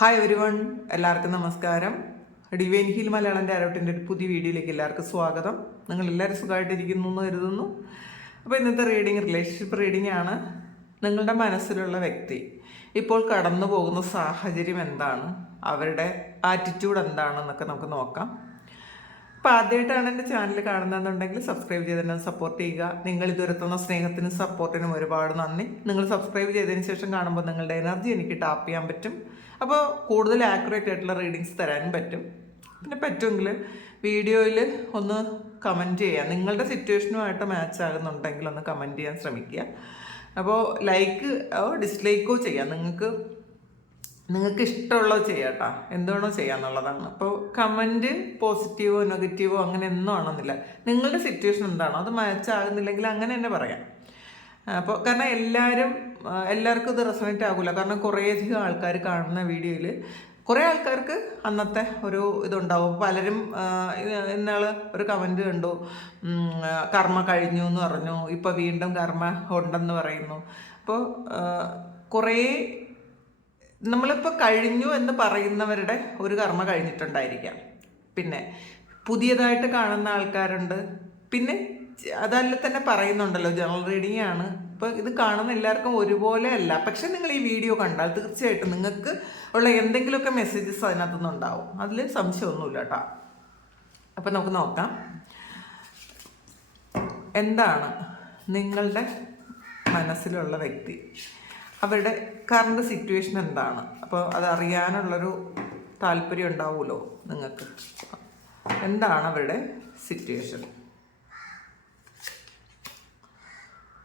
Hi every one എല്ലാവർക്കും നമസ്കാരം. Divine hill Malayalam ഡയറക്റ്റിന്റെ ഒരു പുതിയ വീഡിയോയിലേക്ക് എല്ലാവർക്കും സ്വാഗതം. നിങ്ങൾ എല്ലാവരും സുഖമായിട്ടിരിക്കുന്നു എന്ന് കരുതുന്നു. അപ്പോൾ ഇന്നത്തെ റീഡിങ് റിലേഷൻഷിപ്പ് റീഡിംഗ് ആണ് നിങ്ങളുടെ മനസ്സിലുള്ള വ്യക്തി ഇപ്പോൾ കടന്നു പോകുന്ന സാഹചര്യം എന്താണ്? അവരുടെ ആറ്റിറ്റ്യൂഡ് എന്താണെന്നൊക്കെ നമുക്ക് നോക്കാം. അപ്പോൾ ആദ്യമായിട്ടാണ് എന്റെ ചാനൽ കാണുന്നതെന്നുണ്ടെങ്കിൽ സബ്സ്ക്രൈബ് ചെയ്ത് തന്നെ സപ്പോർട്ട് ചെയ്യുക. നിങ്ങൾ ഇതുവരെ തന്ന സ്നേഹത്തിനും സപ്പോർട്ടിനും ഒരുപാട് നന്ദി. നിങ്ങൾ സബ്സ്ക്രൈബ് ചെയ്തതിന് ശേഷം കാണുമ്പോൾ നിങ്ങളുടെ എനർജി എനിക്ക് ടാപ്പ് ചെയ്യാൻ പറ്റും. അപ്പോൾ കൂടുതൽ ആക്യുറേറ്റ് ആയിട്ടുള്ള റീഡിങ്സ് തരാനും പറ്റും. പിന്നെ പറ്റുമെങ്കിൽ വീഡിയോയിൽ ഒന്ന് കമന്റ് ചെയ്യുക. നിങ്ങളുടെ സിറ്റുവേഷനുമായിട്ട് മാച്ച് ആകുന്നുണ്ടെങ്കിൽ ഒന്ന് കമന്റ് ചെയ്യാൻ ശ്രമിക്കുക. അപ്പോൾ ലൈക്ക് ഡിസ്ലൈക്കോ ചെയ്യാം. നിങ്ങൾക്ക് നിങ്ങൾക്ക് ഇഷ്ടമുള്ളത് ചെയ്യാട്ടാ. എന്താണോ ചെയ്യാന്നുള്ളതാണ്. അപ്പോൾ കമന്റ് പോസിറ്റീവോ നെഗറ്റീവോ അങ്ങനെ ഒന്നും ആണെന്നില്ല. നിങ്ങളുടെ സിറ്റുവേഷൻ എന്താണോ അത് മാച്ച് ആകുന്നില്ലെങ്കിൽ അങ്ങനെ തന്നെ പറയാം. അപ്പോൾ കാരണം എല്ലാവരും എല്ലാവർക്കും ഇത് റെസണേറ്റ് ആകില്ല കാരണം കുറേയധികം ആൾക്കാർ കാണുന്ന വീഡിയോയിൽ കുറേ ആൾക്കാർക്ക് അന്നത്തെ ഒരു ഇതുണ്ടാവും. പലരും ഇന്നാൾ ഒരു കമന്റ് കണ്ടു. കർമ്മ കഴിഞ്ഞു എന്ന് പറഞ്ഞു. ഇപ്പോൾ വീണ്ടും കർമ്മ ഉണ്ടെന്ന് പറയുന്നു. അപ്പോൾ കുറേ നമ്മളിപ്പോൾ കഴിഞ്ഞു എന്ന് പറയുന്നവരുടെ ഒരു കർമ്മ കഴിഞ്ഞിട്ടുണ്ടായിരിക്കാം. പിന്നെ പുതിയതായിട്ട് കാണുന്ന ആൾക്കാരുണ്ട്. പിന്നെ അതല്ല തന്നെ പറയുന്നുണ്ടല്ലോ ജനറൽ റീഡിംഗ് ആണ്. ഇപ്പോൾ ഇത് കാണുന്ന എല്ലാവർക്കും ഒരുപോലെ അല്ല. പക്ഷെ നിങ്ങൾ ഈ വീഡിയോ കണ്ടാൽ തീർച്ചയായിട്ടും നിങ്ങൾക്ക് ഉള്ള എന്തെങ്കിലുമൊക്കെ മെസ്സേജസ് അതിനകത്തുനിന്ന് ഉണ്ടാവും അതിൽ സംശയമൊന്നുമില്ല കേട്ടോ. അപ്പം നമുക്ക് നോക്കാം. എന്താണ് നിങ്ങളുടെ മനസ്സിലുള്ള വ്യക്തി? അവരുടെ കറണ്ട് സിറ്റുവേഷൻ എന്താണ്? അപ്പോൾ അത് അറിയാനുള്ളൊരു താല്പര്യം ഉണ്ടാവുമല്ലോ നിങ്ങൾക്ക്? എന്താണ് അവരുടെ സിറ്റുവേഷൻ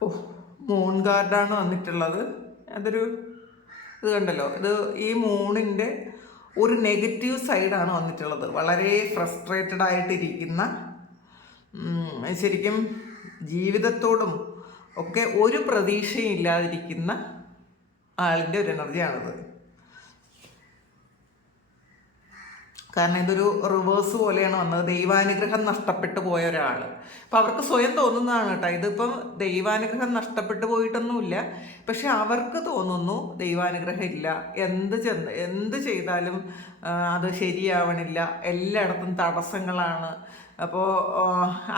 ഓ മൂൺ ഗാർഡാണ് വന്നിട്ടുള്ളത്. അതൊരു ഇത് കണ്ടല്ലോ. ഇത് ഈ മൂണിന്റെ ഒരു നെഗറ്റീവ് സൈഡാണ് വന്നിട്ടുള്ളത്. വളരെ ഫ്രസ്ട്രേറ്റഡ് ആയിട്ടിരിക്കുന്ന ശരിക്കും ജീവിതത്തോടും ഒക്കെ ഒരു പ്രതീക്ഷയും ഇല്ലാതിരിക്കുന്ന ആളിന്റെ ഒരു എനർജിയാണിത്. കാരണം ഇതൊരു റിവേഴ്സ് പോലെയാണ് വന്നത്. ദൈവാനുഗ്രഹം നഷ്ടപ്പെട്ടു പോയ ഒരാൾ അപ്പം അവർക്ക് സ്വയം തോന്നുന്നതാണ് കേട്ടോ. ഇതിപ്പം ദൈവാനുഗ്രഹം നഷ്ടപ്പെട്ടു പോയിട്ടൊന്നുമില്ല. പക്ഷെ അവർക്ക് തോന്നുന്നു ദൈവാനുഗ്രഹം ഇല്ല. എന്ത് ചെന്ന് എന്ത് ചെയ്താലും അത് ശരിയാവണില്ല. എല്ലായിടത്തും തടസ്സങ്ങളാണ്. അപ്പോൾ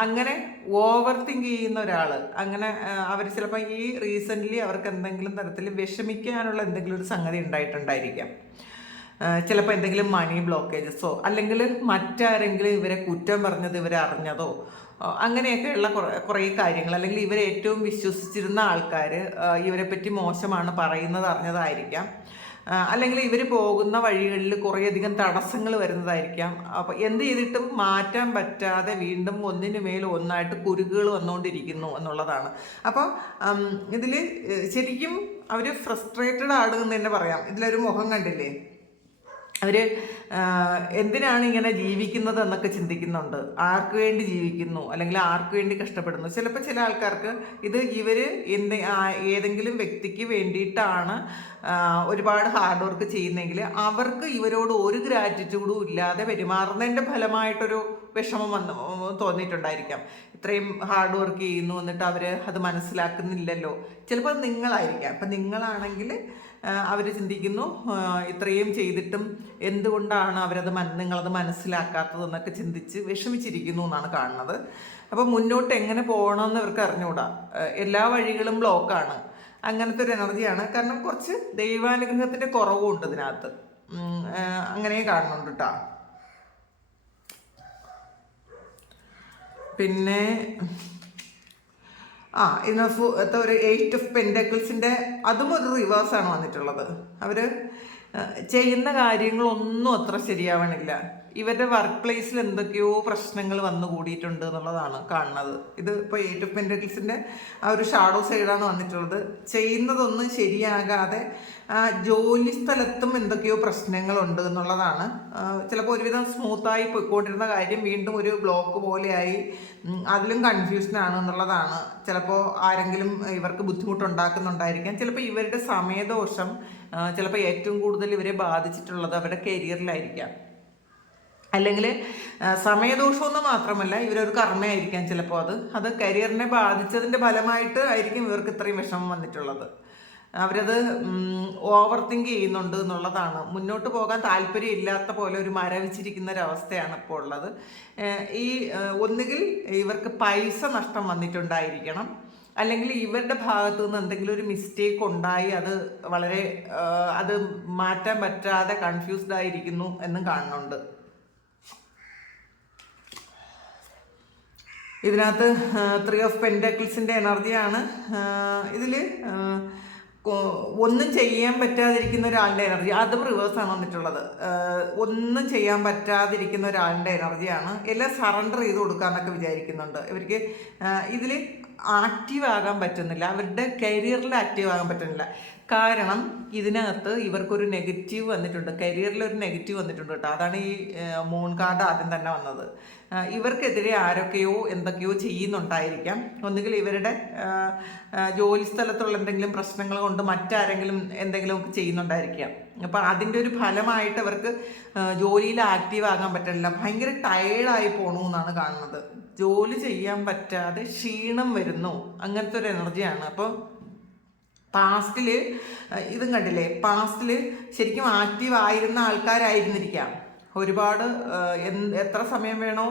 അങ്ങനെ ഓവർ തിങ്ക് ചെയ്യുന്ന ഒരാൾ അങ്ങനെ അവർ ചിലപ്പോൾ ഈ റീസെന്റ്ലി അവർക്ക് എന്തെങ്കിലും തരത്തിൽ വിഷമിക്കാനുള്ള എന്തെങ്കിലും ഒരു സംഗതി ഉണ്ടായിട്ടുണ്ടായിരിക്കാം. ചിലപ്പോൾ എന്തെങ്കിലും മണി ബ്ലോക്കേജസോ അല്ലെങ്കിൽ മറ്റാരെങ്കിലും ഇവരെ കുറ്റം പറഞ്ഞത് ഇവരെ അറിഞ്ഞതോ അങ്ങനെയൊക്കെയുള്ള കുറേ കുറേ കാര്യങ്ങൾ അല്ലെങ്കിൽ ഇവരെ ഏറ്റവും വിശ്വസിച്ചിരുന്ന ആൾക്കാർ ഇവരെ പറ്റി മോശമാണ് പറയുന്നത് അറിഞ്ഞതായിരിക്കാം. അല്ലെങ്കിൽ ഇവർ പോകുന്ന വഴികളിൽ കുറേയധികം തടസ്സങ്ങൾ വരുന്നതായിരിക്കാം. അപ്പോൾ എന്ത് ചെയ്തിട്ടും മാറ്റാൻ പറ്റാതെ വീണ്ടും ഒന്നിനു മേൽ ഒന്നായിട്ട് കുരുക്കുകൾ വന്നുകൊണ്ടിരിക്കുന്നു എന്നുള്ളതാണ്. അപ്പോൾ ഇതിൽ ശരിക്കും അവർ ഫ്രസ്ട്രേറ്റഡ് ആണ് എന്ന് തന്നെ പറയാം. ഇതിലൊരു മുഖം കണ്ടില്ലേ? അവർ എന്തിനാണ് ഇങ്ങനെ ജീവിക്കുന്നത് എന്നൊക്കെ ചിന്തിക്കുന്നുണ്ട്. ആർക്ക് വേണ്ടി ജീവിക്കുന്നു? അല്ലെങ്കിൽ ആർക്ക് വേണ്ടി കഷ്ടപ്പെടുന്നു? ചിലപ്പോൾ ചില ആൾക്കാർക്ക് ഇത് ഇവർ എന്ത് ഏതെങ്കിലും വ്യക്തിക്ക് വേണ്ടിയിട്ടാണ് ഒരുപാട് ഹാർഡ് വർക്ക് ചെയ്യുന്നെങ്കിൽ അവർക്ക് ഇവരോട് ഒരു ഗ്രാറ്റിറ്റ്യൂഡും ഇല്ലാതെ പെരുമാറുന്നതിന്റെ ഫലമായിട്ടൊരു വിഷമം വന്ന് തോന്നിയിട്ടുണ്ടായിരിക്കാം. ഇത്രയും ഹാർഡ് വർക്ക് ചെയ്യുന്നു എന്നിട്ട് അവർ അത് മനസ്സിലാക്കുന്നില്ലല്ലോ. ചിലപ്പോൾ നിങ്ങളായിരിക്കാം. അപ്പം നിങ്ങളാണെങ്കിൽ അവർ ചിന്തിക്കുന്നു ഇത്രയും ചെയ്തിട്ടും എന്തുകൊണ്ടാണ് അവരത് മൻ നിങ്ങളത് മനസ്സിലാക്കാത്തതെന്നൊക്കെ ചിന്തിച്ച് വിഷമിച്ചിരിക്കുന്നു എന്നാണ് കാണുന്നത്. അപ്പോൾ മുന്നോട്ട് എങ്ങനെ പോകണമെന്ന് ഇവർക്ക് അറിഞ്ഞുകൂടാ. എല്ലാ വഴികളും ബ്ലോക്കാണ് അങ്ങനത്തെ ഒരു എനർജിയാണ് കാരണം കുറച്ച് ദൈവാനുഗ്രഹത്തിന്റെ കുറവുണ്ട് ഇതിനകത്ത്. അങ്ങനെ കാണുന്നുണ്ട് കേട്ടോ പിന്നെ ആ ഇതിനകത്ത് ഒരു എയ്റ്റ് ഓഫ് പെൻഡക്കിൾസിന്റെ അതും ഒരു റിവേഴ്സാണ് വന്നിട്ടുള്ളത്. അവർ ചെയ്യുന്ന കാര്യങ്ങളൊന്നും അത്ര ശരിയാവണില്ല. ഇവരുടെ വർക്ക് പ്ലേസിൽ എന്തൊക്കെയോ പ്രശ്നങ്ങൾ വന്നു കൂടിയിട്ടുണ്ട് എന്നുള്ളതാണ് കാണുന്നത്. ഇത് ഇപ്പോൾ എയ്റ്റ് ഓഫ് പെൻഡക്കിൾസിന്റെ ആ ഒരു ഷാഡോ സൈഡാണ് വന്നിട്ടുള്ളത്. ചെയ്യുന്നതൊന്നും ശരിയാകാതെ ജോലി സ്ഥലത്തും എന്തൊക്കെയോ പ്രശ്നങ്ങളുണ്ട് എന്നുള്ളതാണ്. ചിലപ്പോൾ ഒരുവിധം സ്മൂത്തായി പോയിക്കൊണ്ടിരുന്ന കാര്യം വീണ്ടും ഒരു ബ്ലോക്ക് പോലെയായി അതിലും കൺഫ്യൂഷനാണ് എന്നുള്ളതാണ്. ചിലപ്പോൾ ആരെങ്കിലും ഇവർക്ക് ബുദ്ധിമുട്ടുണ്ടാക്കുന്നുണ്ടായിരിക്കാം. ചിലപ്പോൾ ഇവരുടെ സമയദോഷം ചിലപ്പോൾ ഏറ്റവും കൂടുതൽ ഇവരെ ബാധിച്ചിട്ടുള്ളത് അവരുടെ കരിയറിലായിരിക്കാം അല്ലെങ്കിൽ സമയദോഷമൊന്നും മാത്രമല്ല ഇവരൊരു കർമ്മയായിരിക്കാം ചിലപ്പോൾ അത്. അത് കരിയറിനെ ബാധിച്ചതിന്റെ ഫലമായിട്ട് ആയിരിക്കും ഇവർക്ക് ഇത്രയും വിഷമം വന്നിട്ടുള്ളത്. അവരത് ഓവർ തിങ്ക് ചെയ്യുന്നുണ്ട് എന്നുള്ളതാണ്. മുന്നോട്ട് പോകാൻ താല്പര്യം ഇല്ലാത്ത പോലെ ഒരു മരവിച്ചിരിക്കുന്ന ഒരവസ്ഥയാണ് ഇപ്പോൾ ഉള്ളത് ഈ ഒന്നുകിൽ ഇവർക്ക് പൈസ നഷ്ടം വന്നിട്ടുണ്ടായിരിക്കണം. അല്ലെങ്കിൽ ഇവരുടെ ഭാഗത്തു നിന്ന് എന്തെങ്കിലും ഒരു മിസ്റ്റേക്ക് ഉണ്ടായി അത് വളരെ അത് മാറ്റാൻ പറ്റാതെ കൺഫ്യൂസ്ഡ് ആയിരിക്കുന്നു എന്നും കാണുന്നുണ്ട്. ഇതിനകത്ത് ത്രീ ഓഫ് പെൻഡക്കിൾസിന്റെ എനർജിയാണ്. ഇതിൽ ഒന്നും ചെയ്യാൻ പറ്റാതിരിക്കുന്ന ഒരാളുടെ എനർജി. അതും റിവേഴ്സാണ് വന്നിട്ടുള്ളത്. ഒന്നും ചെയ്യാൻ പറ്റാതിരിക്കുന്ന ഒരാളുടെ എനർജിയാണ്. എല്ലാം സറണ്ടർ ചെയ്ത് കൊടുക്കാമെന്നൊക്കെ വിചാരിക്കുന്നുണ്ട്. ഇവർക്ക് ഇതിൽ ആക്റ്റീവ് ആകാൻ പറ്റുന്നില്ല. അവരുടെ കരിയറിൽ ആക്റ്റീവ് ആകാൻ പറ്റുന്നില്ല. കാരണം ഇതിനകത്ത് ഇവർക്കൊരു നെഗറ്റീവ് വന്നിട്ടുണ്ട്. കരിയറിൽ ഒരു നെഗറ്റീവ് വന്നിട്ടുണ്ട് കേട്ടോ. അതാണ് ഈ മൂൺ കാർഡ് ആദ്യം തന്നെ വന്നത്. ഇവർക്കെതിരെ ആരൊക്കെയോ എന്തൊക്കെയോ ചെയ്യുന്നുണ്ടായിരിക്കാം. ഒന്നുകിൽ ഇവരുടെ ജോലി സ്ഥലത്തുള്ള എന്തെങ്കിലും പ്രശ്നങ്ങൾ കൊണ്ട് മറ്റാരെങ്കിലും എന്തെങ്കിലും ഒക്കെ ചെയ്യുന്നുണ്ടായിരിക്കാം. അപ്പം അതിന്റെ ഒരു ഫലമായിട്ട് അവർക്ക് ജോലിയിൽ ആക്റ്റീവ് ആകാൻ പറ്റില്ല. ഭയങ്കര ടയേർഡായി പോണു എന്നാണ് കാണുന്നത്. ജോലി ചെയ്യാൻ പറ്റാതെ ക്ഷീണം വരുന്നു. അങ്ങനത്തെ ഒരു എനർജിയാണ് അപ്പം പാസ്റ്റിൽ ഇതും കണ്ടില്ലേ? പാസ്റ്റിൽ ശരിക്കും ആക്റ്റീവ് ആയിരുന്ന ആൾക്കാരായിരുന്നിരിക്കാം. ഒരുപാട് എത്ര സമയം വേണോ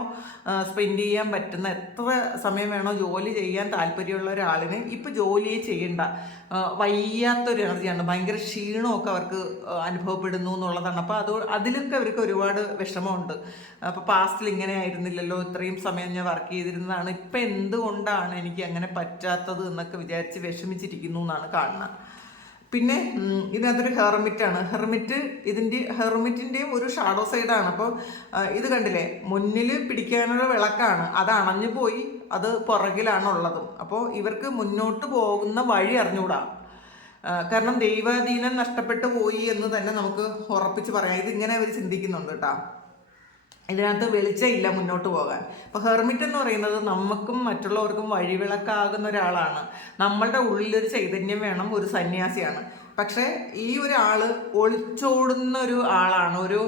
സ്പെൻഡ് ചെയ്യാൻ പറ്റുന്ന എത്ര സമയം വേണോ ജോലി ചെയ്യാൻ താല്പര്യമുള്ള ഒരാളിന് ഇപ്പം ജോലിയെ ചെയ്യണ്ട വയ്യാത്തൊരു എനർജിയാണ്. ഭയങ്കര ക്ഷീണമൊക്കെ അവർക്ക് അനുഭവപ്പെടുന്നു എന്നുള്ളതാണ്. അപ്പോൾ അത് അതിലൊക്കെ അവർക്ക് ഒരുപാട് വിഷമമുണ്ട്. അപ്പോൾ പാസ്റ്റിൽ ഇങ്ങനെ ആയിരുന്നില്ലല്ലോ ഇത്രയും സമയം ഞാൻ വർക്ക് ചെയ്തിരുന്നതാണ്. ഇപ്പം എന്തുകൊണ്ടാണ് എനിക്ക് അങ്ങനെ പറ്റാത്തത് എന്നൊക്കെ വിചാരിച്ച് വിഷമിച്ചിരിക്കുന്നു എന്നാണ് കാണുന്നത്. പിന്നെ ഇതിനകത്തൊരു ഹെർമിറ്റാണ് ഹെർമിറ്റ് ഇതിന്റെ ഹെർമിറ്റിന്റെയും ഒരു ഷാഡോ സൈഡാണ് അപ്പോൾ ഇത് കണ്ടില്ലേ? മുന്നിൽ പിടിക്കാനുള്ള വിളക്കാണ്. അത് അണഞ്ഞു പോയി അത് പുറകിലാണ് ഉള്ളതും അപ്പോൾ ഇവർക്ക് മുന്നോട്ട് പോകുന്ന വഴി അറിഞ്ഞുകൂടാ. കാരണം ദൈവാധീനം നഷ്ടപ്പെട്ടു പോയി എന്ന് തന്നെ നമുക്ക് ഉറപ്പിച്ച് പറയാം. ഇതിങ്ങനെ അവർ ചിന്തിക്കുന്നുണ്ട് കേട്ടോ ഇതിനകത്ത് വെളിച്ചമില്ല മുന്നോട്ട് പോകാൻ. അപ്പോൾ ഹെർമിറ്റ് എന്ന് പറയുന്നത് നമുക്കും മറ്റുള്ളവർക്കും വഴിവിളക്കാകുന്ന ഒരാളാണ്. നമ്മളുടെ ഉള്ളിലൊരു ചൈതന്യം വേണം ഒരു സന്യാസിയാണ്. പക്ഷേ ഈ ഒരാൾ ഒളിച്ചോടുന്ന ഒരു ആളാണ് ഒരു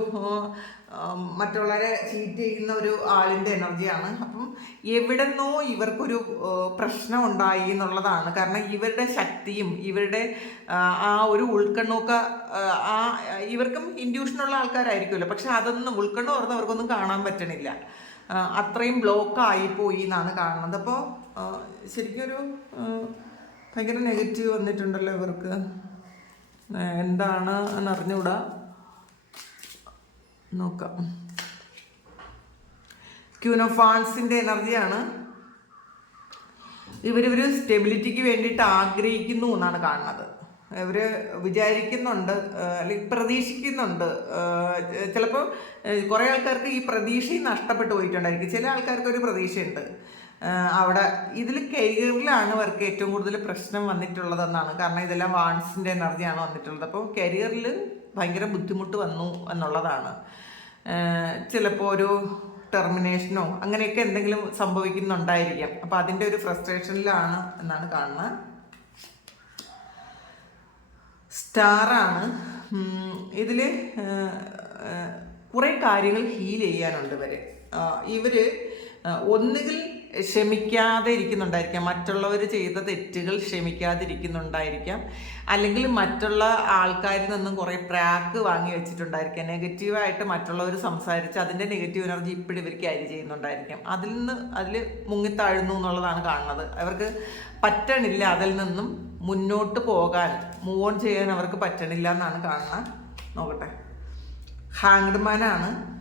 മറ്റുള്ളവരെ ചീറ്റ് ചെയ്യുന്ന ഒരു ആളിന്റെ എനർജിയാണ്. അപ്പം എവിടെന്നോ ഇവർക്കൊരു പ്രശ്നം ഉണ്ടായി എന്നുള്ളതാണ്. കാരണം ഇവരുടെ ശക്തിയും ഇവരുടെ ആ, ഒരു ഉൾക്കണ്ണൊക്കെ ആ ഇവർക്കും ഇൻഡ്യൂഷനുള്ള ആൾക്കാരായിരിക്കുമല്ലോ. പക്ഷെ അതൊന്നും ഉൾക്കണ്ണ തുറന്ന് അവർക്കൊന്നും കാണാൻ പറ്റണില്ല. അത്രയും ബ്ലോക്ക് ആയിപ്പോയി എന്നാണ് കാണുന്നത്. അപ്പോൾ ശരിക്കും ഒരു ഭയങ്കര നെഗറ്റീവ് വന്നിട്ടുണ്ടല്ലോ ഇവർക്ക്. എന്താണ് എന്ന് അറിഞ്ഞുകൂടാ നോക്കാം. ക്യൂനോഫാൻസിന്റെ എനർജിയാണ്. ഇവരിവർ സ്റ്റെബിലിറ്റിക്ക് വേണ്ടിയിട്ട് ആഗ്രഹിക്കുന്നു എന്നാണ് കാണുന്നത്. ഇവർ വിചാരിക്കുന്നുണ്ട് അല്ലെങ്കിൽ പ്രതീക്ഷിക്കുന്നുണ്ട്. ചിലപ്പോൾ കുറേ ആൾക്കാർക്ക് ഈ പ്രതീക്ഷയും നഷ്ടപ്പെട്ടു പോയിട്ടുണ്ടായിരിക്കും. ചില ആൾക്കാർക്ക് ഒരു പ്രതീക്ഷയുണ്ട്. അവിടെ ഇതിൽ കരിയറിലാണ് അവർക്ക് ഏറ്റവും കൂടുതൽ പ്രശ്നം വന്നിട്ടുള്ളതെന്നാണ്. കാരണം ഇതെല്ലാം വാൺസിന്റെ എനർജിയാണ് വന്നിട്ടുള്ളത്. അപ്പോൾ കരിയറിൽ ഭയങ്കര ബുദ്ധിമുട്ട് വന്നു എന്നുള്ളതാണ്. ചിലപ്പോൾ ഒരു ടെർമിനേഷനോ അങ്ങനെയൊക്കെ എന്തെങ്കിലും സംഭവിക്കുന്നുണ്ടായിരിക്കാം. അപ്പോൾ അതിന്റെ ഒരു ഫ്രസ്ട്രേഷനിലാണ് എന്നാണ് കാണുന്നത്. സ്റ്റാറാണ്. ഇതിൽ കുറേ കാര്യങ്ങൾ ഹീൽ ചെയ്യാനുണ്ട് ഇവർ ഇവർ ഒന്നുകിൽ ക്ഷമിക്കാതെ ഇരിക്കുന്നുണ്ടായിരിക്കാം. മറ്റുള്ളവർ ചെയ്ത തെറ്റുകൾ ക്ഷമിക്കാതെ ഇരിക്കുന്നുണ്ടായിരിക്കാം അല്ലെങ്കിൽ മറ്റുള്ള ആൾക്കാരിൽ നിന്നും കുറേ പ്രാക്ക് വാങ്ങി വെച്ചിട്ടുണ്ടായിരിക്കാം. നെഗറ്റീവായിട്ട് മറ്റുള്ളവർ സംസാരിച്ച് അതിന്റെ നെഗറ്റീവ് എനർജി ഇപ്പോഴും ഇവർ ക്യാരി ചെയ്യുന്നുണ്ടായിരിക്കാം. അതിൽ നിന്ന് അതിൽ മുങ്ങിത്താഴുന്നു എന്നുള്ളതാണ് കാണുന്നത്. അവർക്ക് പറ്റണില്ല അതിൽ നിന്നും മുന്നോട്ട് പോകാൻ. മൂവ് ഓൺ ചെയ്യാൻ അവർക്ക് പറ്റണില്ല എന്നാണ് കാണുന്നത്. നോക്കട്ടെ. ഹാങ്ഡ്മാനാണ്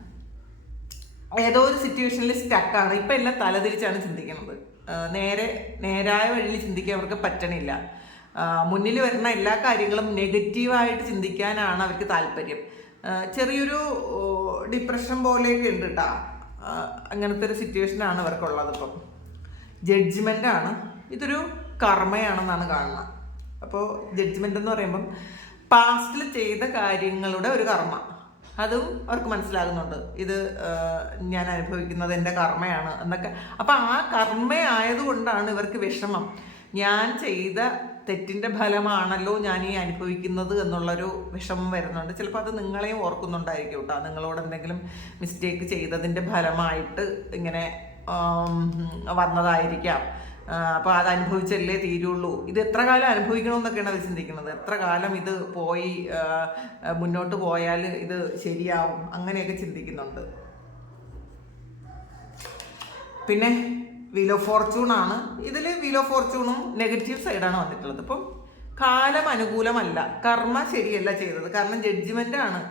ഏതോ ഒരു സിറ്റുവേഷനിൽ സ്റ്റക്കാണ് ഇപ്പം എല്ലാം തലതിരിച്ചാണ് ചിന്തിക്കുന്നത് നേരെ നേരായ വഴിയിൽ ചിന്തിക്കാൻ അവർക്ക് പറ്റണില്ല. മുന്നിൽ വരുന്ന എല്ലാ കാര്യങ്ങളും നെഗറ്റീവായിട്ട് ചിന്തിക്കാനാണ് അവർക്ക് താല്പര്യം. ചെറിയൊരു ഡിപ്രഷൻ പോലെയൊക്കെ ഉണ്ട് കേട്ടോ അങ്ങനത്തെ ഒരു സിറ്റുവേഷനാണ് ഇവർക്കുള്ളത് ഇപ്പം. ജഡ്ജ്മെന്റ് ആണ്. ഇതൊരു കർമ്മയാണെന്നാണ് കാണുന്നത് അപ്പോൾ ജഡ്ജ്മെന്റ് എന്ന് പറയുമ്പം പാസ്റ്റിൽ ചെയ്ത കാര്യങ്ങളുടെ ഒരു കർമ്മ. അതും അവർക്ക് മനസ്സിലാകുന്നുണ്ട്. ഇത് ഞാൻ അനുഭവിക്കുന്നത് എന്റെ കർമ്മയാണ് എന്നൊക്കെ. അപ്പം ആ കർമ്മ ആയതുകൊണ്ടാണ് ഇവർക്ക് വിഷമം. ഞാൻ ചെയ്ത തെറ്റിന്റെ ഫലമാണല്ലോ ഞാൻ ഈ അനുഭവിക്കുന്നത് എന്നുള്ളൊരു വിഷമം വരുന്നുണ്ട്. ചിലപ്പോൾ അത് നിങ്ങളെയും ഓർക്കുന്നുണ്ടായിരിക്കും കേട്ടോ. നിങ്ങളോട് എന്തെങ്കിലും മിസ്റ്റേക്ക് ചെയ്തതിന്റെ ഫലമായിട്ട് ഇങ്ങനെ വന്നതായിരിക്കാം. അപ്പോൾ അത് അനുഭവിച്ചല്ലേ തീരുള്ളൂ. ഇത് എത്ര കാലം അനുഭവിക്കണമെന്നൊക്കെയാണ് അവർ ചിന്തിക്കുന്നത്. എത്ര കാലം ഇത് പോയി മുന്നോട്ട് പോയാൽ ഇത് ശരിയാവും? അങ്ങനെയൊക്കെ ചിന്തിക്കുന്നുണ്ട്. പിന്നെ ഓഫ് ഫോർച്യൂൺ ആണ്. ഇതിൽ ഓഫ് ഫോർച്യൂണും നെഗറ്റീവ് സൈഡാണ് വന്നിട്ടുള്ളത്. ഇപ്പം കാലം അനുകൂലമല്ല. കർമ്മ ശരിയല്ല ചെയ്തത്. കാരണം ജഡ്ജ്മെന്റ് ആണ്.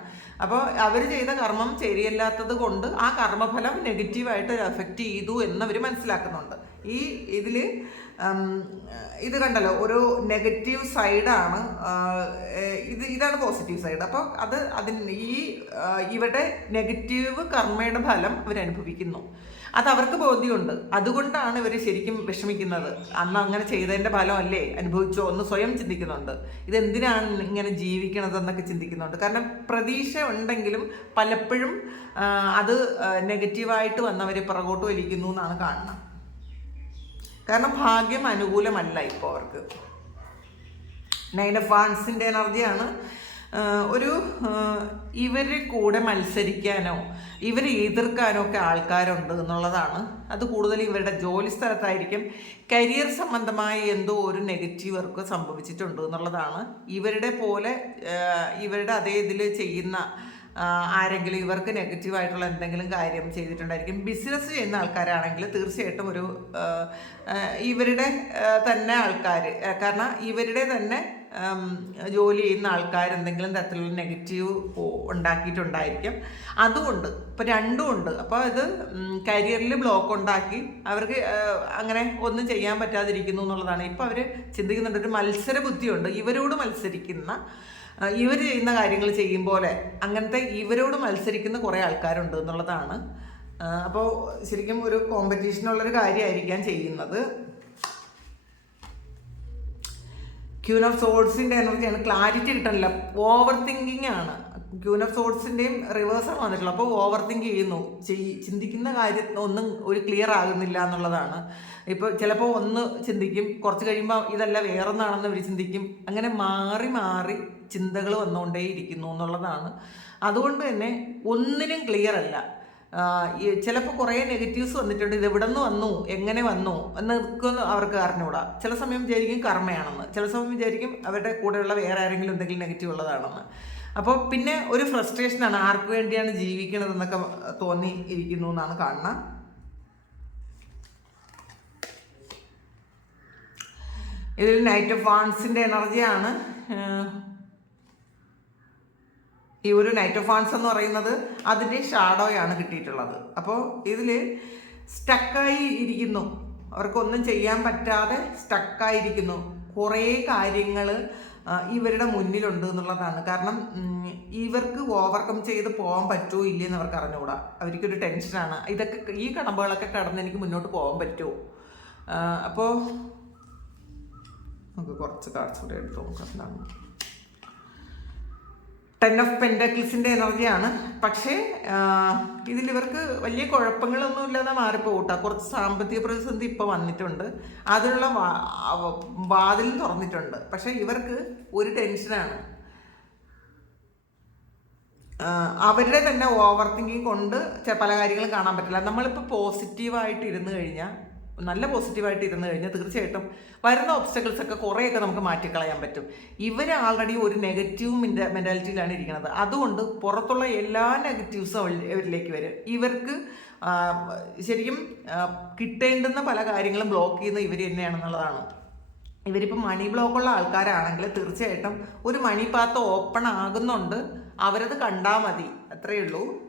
അപ്പോൾ അവർ ചെയ്ത കർമ്മം ശരിയല്ലാത്തത് കൊണ്ട് ആ കർമ്മഫലം നെഗറ്റീവായിട്ട് എഫക്റ്റ് ചെയ്തു എന്നവർ മനസ്സിലാക്കുന്നുണ്ട്. ഈ ഇതിൽ ഇത് കണ്ടല്ലോ ഒരു നെഗറ്റീവ് സൈഡാണ് ഇത് ഇതാണ് പോസിറ്റീവ് സൈഡ് അപ്പോൾ അത് അതിന് ഈ ഇവിടെ നെഗറ്റീവ് കർമ്മയുടെ ഫലം അവരനുഭവിക്കുന്നു. അത് അവർക്ക് ബോധ്യമുണ്ട്. അതുകൊണ്ടാണ് ഇവർ ശരിക്കും വിഷമിക്കുന്നത്. അന്ന് അങ്ങനെ ചെയ്തതിന്റെ അല്ലേ അനുഭവിച്ചോ ഒന്ന് സ്വയം ചിന്തിക്കുന്നുണ്ട്. ഇതെന്തിനാണ് ഇങ്ങനെ ജീവിക്കണതെന്നൊക്കെ ചിന്തിക്കുന്നുണ്ട്. കാരണം പ്രതീക്ഷ ഉണ്ടെങ്കിലും പലപ്പോഴും അത് നെഗറ്റീവായിട്ട് വന്നവരെ പുറകോട്ട് വലിക്കുന്നു എന്നാണ് കാണുന്നത്. കാരണം ഭാഗ്യം അനുകൂലമല്ല ഇപ്പോൾ അവർക്ക്. നൈൻ ഓഫ് വാൺസിന്റെ എനർജിയാണ് ഒരു ഇവരെ കൂടെ മത്സരിക്കാനോ ഇവരെ എതിർക്കാനോ ഒക്കെ ആൾക്കാരുണ്ട് എന്നുള്ളതാണ്. അത് കൂടുതൽ ഇവരുടെ ജോലി സ്ഥലത്തായിരിക്കും. കരിയർ സംബന്ധമായ എന്തോ ഒരു നെഗറ്റീവ് വർക്ക് സംഭവിച്ചിട്ടുണ്ട് എന്നുള്ളതാണ്. ഇവരുടെ പോലെ ഇവരുടെ അതേ ഇതിൽ ചെയ്യുന്ന ആരെങ്കിലും ഇവർക്ക് നെഗറ്റീവായിട്ടുള്ള എന്തെങ്കിലും കാര്യം ചെയ്തിട്ടുണ്ടായിരിക്കും. ബിസിനസ് ചെയ്യുന്ന ആൾക്കാരാണെങ്കിൽ തീർച്ചയായിട്ടും ഒരു ഇവരുടെ തന്നെ ആൾക്കാർ കാരണം ഇവരുടെ തന്നെ ജോലി ചെയ്യുന്ന ആൾക്കാർ എന്തെങ്കിലും തരത്തിലുള്ള നെഗറ്റീവ് ഉണ്ടാക്കിയിട്ടുണ്ടായിരിക്കും. അതുമുണ്ട്. ഇപ്പം രണ്ടും ഉണ്ട്. അപ്പോൾ ഇത് കരിയറിൽ ബ്ലോക്ക് ഉണ്ടാക്കി അവർക്ക് അങ്ങനെ ഒന്നും ചെയ്യാൻ പറ്റാതിരിക്കുന്നു എന്നുള്ളതാണ്. ഇപ്പോൾ അവർ ചിന്തിക്കുന്നുണ്ട് ഒരു മത്സര ബുദ്ധിയുണ്ട്. ഇവരോട് മത്സരിക്കുന്ന ഇവർ ചെയ്യുന്ന കാര്യങ്ങൾ ചെയ്യും പോലെ അങ്ങനത്തെ ഇവരോട് മത്സരിക്കുന്ന കുറേ ആൾക്കാരുണ്ട് എന്നുള്ളതാണ്. അപ്പോൾ ശരിക്കും ഒരു കോമ്പറ്റീഷനുള്ളൊരു കാര്യമായിരിക്കാം ചെയ്യുന്നത്. ക്യൂൻ ഓഫ് സോഡ്സിന്റെ എനർജിയാണ് ക്ലാരിറ്റി കിട്ടണില്ല. ഓവർ തിങ്കിങ് ആണ്. ക്യൂൻ ഓഫ് സോഡ്സിന്റെയും റിവേഴ്സാണ് വന്നിട്ടുള്ളത് അപ്പോൾ ഓവർ തിങ്ക് ചെയ്യുന്നു. ചെയ് ചിന്തിക്കുന്ന കാര്യം ഒന്നും ഒരു ക്ലിയർ ആകുന്നില്ല എന്നുള്ളതാണ്. ഇപ്പോൾ ചിലപ്പോൾ ഒന്ന് ചിന്തിക്കും കുറച്ച് കഴിയുമ്പോൾ ഇതല്ല വേറൊന്നാണെന്ന് ഒരു ചിന്തിക്കും. അങ്ങനെ മാറി മാറി ചിന്തകൾ വന്നുകൊണ്ടേയിരിക്കുന്നു എന്നുള്ളതാണ്. അതുകൊണ്ട് തന്നെ ഒന്നിനും ക്ലിയർ അല്ല. ചിലപ്പോൾ കുറേ നെഗറ്റീവ്സ് വന്നിട്ടുണ്ട്. ഇത് എവിടെ നിന്ന് വന്നു? എങ്ങനെ വന്നു? എന്നൊക്കെ അവർക്ക് അറിഞ്ഞുകൂടാ. ചില സമയം വിചാരിക്കും കർമ്മയാണെന്ന്. ചില സമയം വിചാരിക്കും അവരുടെ കൂടെയുള്ള വേറെ ആരെങ്കിലും എന്തെങ്കിലും നെഗറ്റീവ് ഉള്ളതാണെന്ന്. അപ്പോൾ പിന്നെ ഒരു ഫ്രസ്ട്രേഷനാണ് ആർക്ക് വേണ്ടിയാണ് ജീവിക്കണതെന്നൊക്കെ തോന്നി ഇരിക്കുന്നു എന്നാണ് കാണുന്നത് ഇതിൽ നൈറ്റ് ഓഫ് വാൺസിന്റെ എനർജിയാണ് ഈ ഒരു നൈറ്റ് എന്ന് പറയുന്നത് അതിന്റെ ഷാഡോയാണ് കിട്ടിയിട്ടുള്ളത്. അപ്പോൾ ഇതിൽ സ്റ്റക്കായി ഇരിക്കുന്നു. അവർക്കൊന്നും ചെയ്യാൻ പറ്റാതെ സ്റ്റക്കായിരിക്കുന്നു കുറേ കാര്യങ്ങൾ ഇവരുടെ മുന്നിലുണ്ട് എന്നുള്ളതാണ്. കാരണം ഇവർക്ക് ഓവർകം ചെയ്ത് പോകാൻ പറ്റുമോ ഇല്ലയെന്ന് അവർക്ക് അറിഞ്ഞുകൂടാ. അവർക്കൊരു ടെൻഷനാണ് ഇതൊക്കെ ഈ കടമ്പകളൊക്കെ കടന്ന് എനിക്ക് മുന്നോട്ട് പോകാൻ പറ്റുമോ അപ്പോൾ നമുക്ക് കുറച്ച് കാർഡ്സ് കൂടെ എടുത്ത് നോക്കാം. എന്താണ്? ടെൻ ഓഫ് പെൻഡക്കിൾസിന്റെ എനർജിയാണ്. പക്ഷേ ഇതിൽ ഇവർക്ക് വലിയ കുഴപ്പങ്ങളൊന്നും ഇല്ലാതെ മാറിപ്പോകും കേട്ടോ കുറച്ച് സാമ്പത്തിക പ്രതിസന്ധി ഇപ്പോൾ വന്നിട്ടുണ്ട്. അതിനുള്ള വാതിൽ തുറന്നിട്ടുണ്ട്. പക്ഷേ ഇവർക്ക് ഒരു ടെൻഷനാണ്. അവരുടെ തന്നെ ഓവർ തിങ്കിങ് കൊണ്ട് പല കാര്യങ്ങളും കാണാൻ പറ്റില്ല. നമ്മളിപ്പോൾ പോസിറ്റീവായിട്ട് ഇരുന്ന് കഴിഞ്ഞാൽ നല്ല പോസിറ്റീവായിട്ട് ഇരുന്ന് കഴിഞ്ഞാൽ തീർച്ചയായിട്ടും വരുന്ന ഒബ്സ്റ്റക്കിൾസ് ഒക്കെ കുറേയൊക്കെ നമുക്ക് മാറ്റിക്കളയാൻ പറ്റും. ഇവർ ആൾറെഡി ഒരു നെഗറ്റീവ് മെന്റ മെന്റാലിറ്റിയിലാണ് ഇരിക്കുന്നത്. അതുകൊണ്ട് പുറത്തുള്ള എല്ലാ നെഗറ്റീവ്സും ഇവരിലേക്ക് വരും. ഇവർക്ക് ശരിക്കും കിട്ടേണ്ടുന്ന പല കാര്യങ്ങളും ബ്ലോക്ക് ചെയ്യുന്ന ഇവർ തന്നെയാണെന്നുള്ളതാണ്. ഇവരിപ്പോൾ മണി ബ്ലോക്കുള്ള ആൾക്കാരാണെങ്കിൽ തീർച്ചയായിട്ടും ഒരു മണി പാത്ത് ഓപ്പൺ ആകുന്നുണ്ട്. അവരത് കണ്ടാൽ മതി. അത്രയേ ഉള്ളൂ.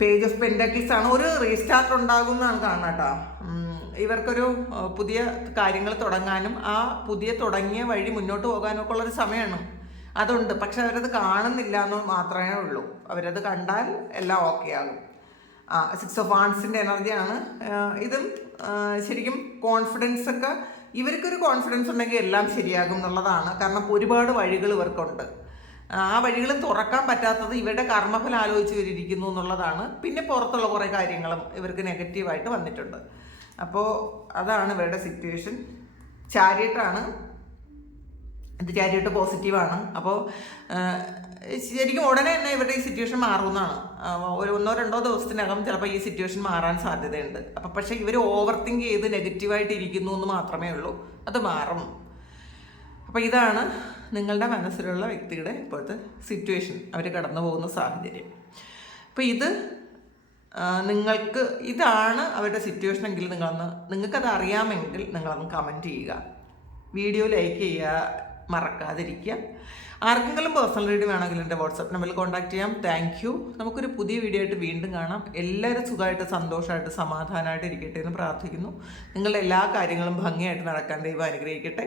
പേജ് ഓഫ് പെൻഡക്കിൾസ് ആണ്. ഒരു റീസ്റ്റാർട്ട് ഉണ്ടാകുമെന്നാണ് കാണുന്നത് കേട്ടോ ഇവർക്കൊരു പുതിയ കാര്യങ്ങൾ തുടങ്ങാനും ആ പുതിയ തുടങ്ങിയ വഴി മുന്നോട്ട് പോകാനും ഒക്കെ ഉള്ളൊരു സമയമാണ്. അതുണ്ട്. പക്ഷെ അവരത് കാണുന്നില്ല എന്ന് മാത്രമേ ഉള്ളൂ. അവരത് കണ്ടാൽ എല്ലാം ഓക്കെ ആകും. ആ സിക്സ് ഓഫ് ആൺസിന്റെ എനർജിയാണ് ഇതും ശരിക്കും കോൺഫിഡൻസ് ഒക്കെ ഇവർക്കൊരു കോൺഫിഡൻസ് ഉണ്ടെങ്കിൽ എല്ലാം ശരിയാകും എന്നുള്ളതാണ്. കാരണം ഒരുപാട് വഴികൾ ഇവർക്കുണ്ട്. ആ വഴികൾ തുറക്കാൻ പറ്റാത്തത് ഇവരുടെ കർമ്മഫലം ആലോചിച്ച് ഇവരിയ്ക്കുന്നു എന്നുള്ളതാണ്. പിന്നെ പുറത്തുള്ള കുറേ കാര്യങ്ങളും ഇവർക്ക് നെഗറ്റീവായിട്ട് വന്നിട്ടുണ്ട്. അപ്പോൾ അതാണ് ഇവരുടെ സിറ്റുവേഷൻ ചാരിയട്ടാണ് ഇത് ചാരിയട്ട് പോസിറ്റീവാണ് അപ്പോൾ ശരിക്കും ഉടനെ തന്നെ ഇവരുടെ ഈ സിറ്റുവേഷൻ മാറുമെന്നാണ്. ഒരു ഒന്നോ രണ്ടോ ദിവസത്തിനകം ചിലപ്പോൾ ഈ സിറ്റുവേഷൻ മാറാൻ സാധ്യതയുണ്ട്. അപ്പോൾ പക്ഷേ ഇവർ ഓവർ തിങ്ക് ചെയ്ത് നെഗറ്റീവായിട്ട് ഇരിക്കുന്നു എന്ന് മാത്രമേ ഉള്ളൂ. അത് മാറും. അപ്പോൾ ഇതാണ് നിങ്ങളുടെ മനസ്സിലുള്ള വ്യക്തിയുടെ ഇപ്പോഴത്തെ സിറ്റുവേഷൻ അവർ കടന്നു പോകുന്ന സാഹചര്യം. അപ്പോൾ ഇത് നിങ്ങൾക്ക് ഇതാണ് അവരുടെ സിറ്റുവേഷൻ എങ്കിൽ നിങ്ങളൊന്ന് നിങ്ങൾക്കത് അറിയാമെങ്കിൽ നിങ്ങളൊന്ന് കമന്റ് ചെയ്യുക. വീഡിയോ ലൈക്ക് ചെയ്യുക മറക്കാതിരിക്കുക. ആർക്കെങ്കിലും പേഴ്സണൽ റീഡിംഗ് വേണമെങ്കിൽ എന്റെ വാട്സപ്പ് നമ്പറിൽ കോൺടാക്ട് ചെയ്യാം. താങ്ക് യു നമുക്കൊരു പുതിയ വീഡിയോ ആയിട്ട് വീണ്ടും കാണാം. എല്ലാവരും സുഖമായിട്ട് സന്തോഷമായിട്ട് സമാധാനമായിട്ട് ഇരിക്കട്ടെ എന്ന് പ്രാർത്ഥിക്കുന്നു. നിങ്ങളുടെ എല്ലാ കാര്യങ്ങളും ഭംഗിയായിട്ട് നടക്കാൻ ദൈവം അനുഗ്രഹിക്കട്ടെ.